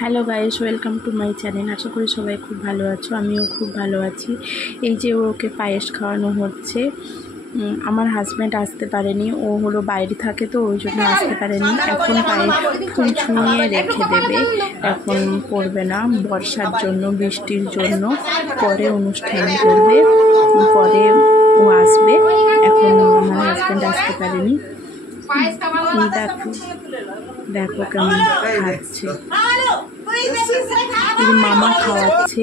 Hello guys, welcome to my channel. আশা করি সবাই খুব ভালো আছো, আমিও খুব ভালো আছি। এই যে ওকে পায়েস খাওয়ানো হচ্ছে। আমার হাজব্যান্ড আসতে পারেনি, ও হলো বাইরে থাকে তো ওই জন্য আসতে পারেনি। এখন পায়ে ফুল ছুঁয়ে রেখে দেবে, এখন করবে না বর্ষার জন্য, বৃষ্টির জন্য। পরে অনুষ্ঠান করবে, পরে ও আসবে। এখন আমার হাজব্যান্ড আসতে পারেনি। দেখো দেখো কেমন খাচ্ছে। মামা খাওয়াচ্ছে,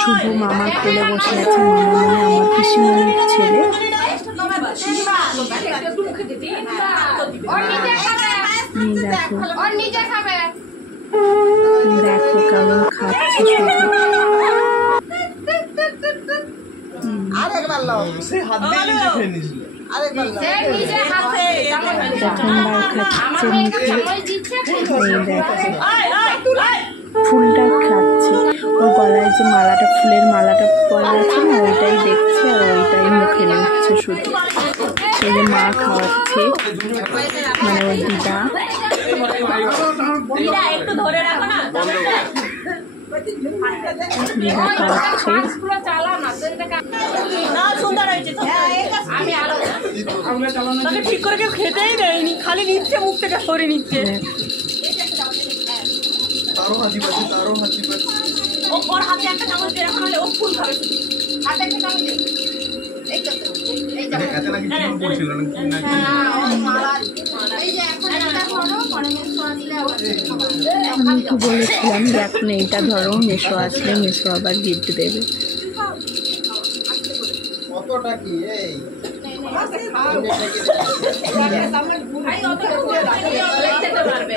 শুভ মামা কোলে বসে আছে। মামা মানে আমার পিসিমণির ছেলে। দেখো দেখো কেমন খাচ্ছে শুভ। প্রথমবার খাচ্ছে মুখে। ফুলটা খাচ্ছে, ওর গলায় যে মালাটা, ফুলের মালাটা পরা আছে না, ওইটাই দেখছে আর ওইটাই মুখে নিচ্ছে শুধু। সেই যে মা খাওয়াচ্ছে, মানে ওর দিদা। দিদা খাওয়াচ্ছে, ঠিক করে কেউ খেতেই দেয়নি, খালি নিচ্ছে মুখ থেকে সরে নিচ্ছে। ওর হাতে একটা চামচ দিয়ে রাখা হলে ও ফুল খাবে। হাতে একটা চামচ দে। এই তো এই যে এত নাকি কি পড়ছিল না কি না এই যে এখন এটা ধরো, পরে মেসো আসলে আবার খাবে। আমি তো বলেছিলাম যে এখন এইটা ধরো, মেসো আসলে মেসো আবার গিফট দেবে। কতটা কি এই ভাই অত করে খেতে পারবে।